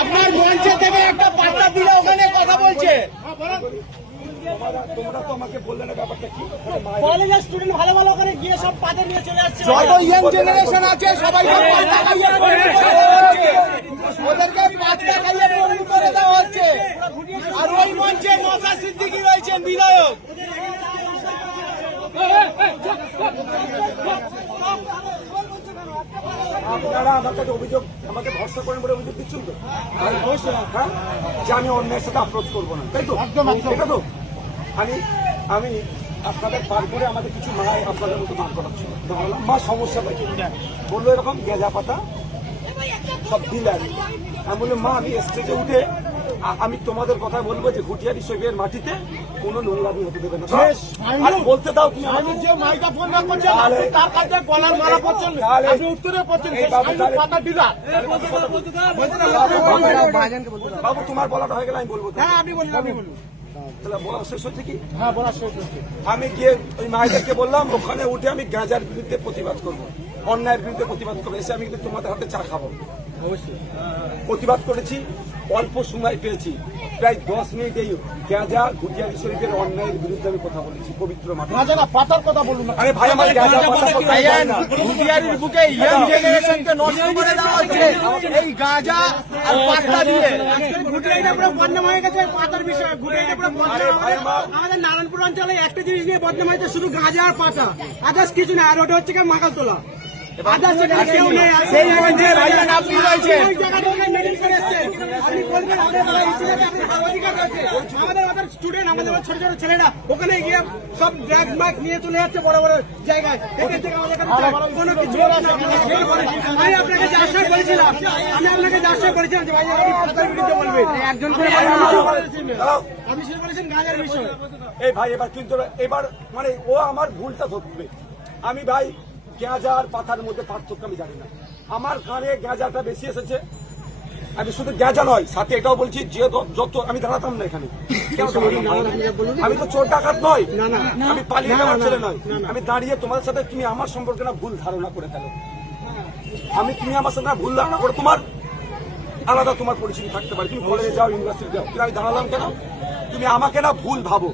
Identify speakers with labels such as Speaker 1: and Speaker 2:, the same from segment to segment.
Speaker 1: আপনার মঞ্চে থেকে একটা পাত্তা দিলে ওখানে কথা বলছে।
Speaker 2: তোমরা তো আমাকে বললে না ব্যাপারটা কি
Speaker 3: কলেজের স্টুডেন্ট ভালো ভালো ওখানে গিয়ে সব পাতে নিয়ে চলে আসছে।
Speaker 1: যত ইয়াং জেনারেশন আছে সবাই পাত্তা খাইয়ে বন্ধ করে দেওয়া হচ্ছে। ওদেরকে পাত্তা খাইয়ে বন্ধ করে দেওয়া হচ্ছে। আর ওই মঞ্চে মশা সিদ্দিকি রয়েছেন বিধায়ক
Speaker 2: আপনারা আমার কাছে অভিযোগ আমাকে ভরসা করেন বলে অভিযোগ দিচ্ছেন তো? হ্যাঁ? যে আমি অন্যের সাথে আপ্রোচ করব না তাই তো? এটা তো? আমি আমি আপনাদের পার করে আমাদের কিছু মায় আপনাদের মতো বার করাচ্ছিল মা সমস্যাটা কি বলল এরকম গেঁজা পাতা সব দিলেন আমি বললাম মা আমি স্টেজে উঠে আমি তোমাদের কথা বলব যে ঘুটিয়ারি শৈবের মাটিতে কোনো নোংরামি হতে দেবে না। আরে বলতে দাও তুমি আমাকে।
Speaker 1: যে মাইকা ফোন না করছেন তার কাছে গলার পড়ছেন আপনি উত্তরে পড়ছেন পাতা
Speaker 2: বাবু তোমার বলাটা হয়ে গেলে আমি বলব
Speaker 1: হ্যাঁ আপনি বলুন আপনি বলুন।
Speaker 2: তাহলে বলা শেষ হচ্ছে কি?
Speaker 1: হ্যাঁ শেষ হচ্ছে।
Speaker 2: আমি গিয়ে ওই মায়েদেরকে বললাম ওখানে উঠে আমি গাঁজার বিরুদ্ধে প্রতিবাদ করব। অন্যায়ের বিরুদ্ধে প্রতিবাদ করব এসে আমি কিন্তু তোমাদের হাতে চা খাব। প্রতিবাদ করেছি অল্প সময় পেয়েছি। প্রায় দশ মিনিট এই গাঁজা গুটিয়ারি শরীফের অন্যায়ের বিরুদ্ধে আমি কথা বলেছি পবিত্র মাঠে।
Speaker 1: পাতার কথা বলুন
Speaker 2: আরে ভাই আমার গাঁজা পাতা কথা বলে না।
Speaker 1: হুঁশিয়ারির বুকে ইয়াং জেনারেশনকে নষ্ট করে দেওয়া হচ্ছে। এই গাঁজা আর পাতা দিয়ে।
Speaker 3: ঘুটে পুরো বদনাম হয়ে গেছে। পাতার বিষয় ঘুটে পুরো বদনাম আমাদের- নারায়ণপুর অঞ্চলে একটা জিনিস নিয়ে বদনাম হয়েছে শুধু গাঁজা আর পাতা। আদার্স কিছু না আর ওটা হচ্ছে কি মাকাল তোলা।
Speaker 1: সেই মঞ্চে ভাইজান আপনি রয়েছেন
Speaker 3: আমাদের স্টুডেন্ট আমাদের ছোট ছোট ছেলেরা ওখানে গিয়ে সব ড্রাগ নিয়ে চলে যাচ্ছে বড় বড় জায়গায়। এখান থেকে আমাদের কোনো কিছু। আমি আপনাকে আমি আপনাকে যে ভাই আপনি পাতার বিরুদ্ধে বলবেন একজন করে আপনি শুরু করেছেন গাঁজার বিষয়।
Speaker 2: এই ভাই এবার কিন্তু এবার মানে ও আমার ভুলটা ধরবে। আমি ভাই গাঁজা আর পাতার মধ্যে পার্থক্য আমি জানি না। আমার কানে গাঁজাটা বেশি এসেছে। আমি শুধু গাঁজা নয় সাথে এটাও বলছি যে যত আমি দাঁড়াতাম না এখানে। আমি তো চোর ডাকাত নয়। আমি পালিয়ে যাওয়ার ছেলে নয়। আমি দাঁড়িয়ে তোমাদের সাথে তুমি আমার সম্পর্কে না ভুল ধারণা করে ফেলো। আমি তুমি আমার সাথে না ভুল ধারণা করে তোমার আলাদা তোমার পরিচিতি থাকতে পারে। তুমি কলেজে যাও ইউনিভার্সিটি যাও। কিন্তু আমি দাঁড়ালাম কেন? তুমি আমাকে না ভুল ভাবো।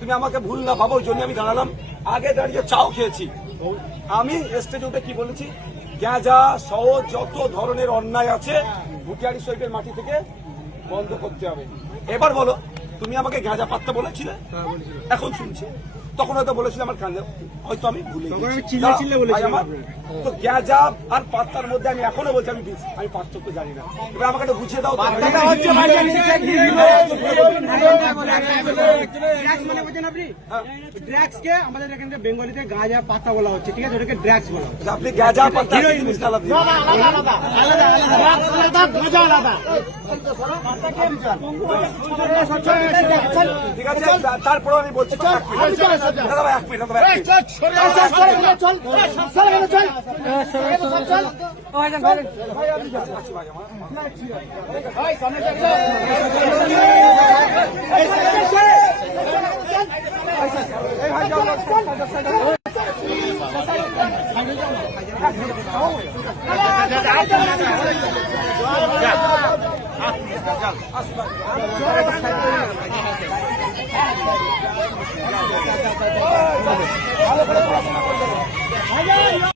Speaker 2: তুমি আমাকে ভুল না ভাবো ওই জন্য আমি দাঁড়ালাম। আগে দাঁড়িয়ে চাও খেয়েছি। আমি স্টেজে উঠে কি বলেছি? গ্যাঁজা সহ যত ধরনের অন্যায় আছে ভুটিয়ারি শরীফের মাটি থেকে বন্ধ করতে হবে। এবার বলো তুমি আমাকে গ্যাঁজা পাত্তা বলেছিলে? এখন শুনছি। তখন হয়তো বলেছিলে আমার কানে হয়তো আমি ভুলে তো গাঁজা আর পাত্তার মধ্যে আমি এখনও বলছি আমি আমি পার্থক্য জানি না এবার আমাকে একটা বুঝিয়ে দাও তো।
Speaker 1: এটা হচ্ছে ভাইজান নিচে ঘিরে
Speaker 3: ড্রাগস মানে বলছেন আপনি ড্রাগস কে আমাদের এখানে বেঙ্গলিতে গাঁজা পাতা বলা হচ্ছে ঠিক আছে ওটাকে ড্রাগস বলা হচ্ছে
Speaker 2: আপনি গাঁজা পাত্তা আলাদা
Speaker 1: আলাদা আলাদা আলাদা গাঁজা আলাদা
Speaker 2: ঠিক আছে তা- আমি বলছি চল ভালো করে পড়াশোনা করবে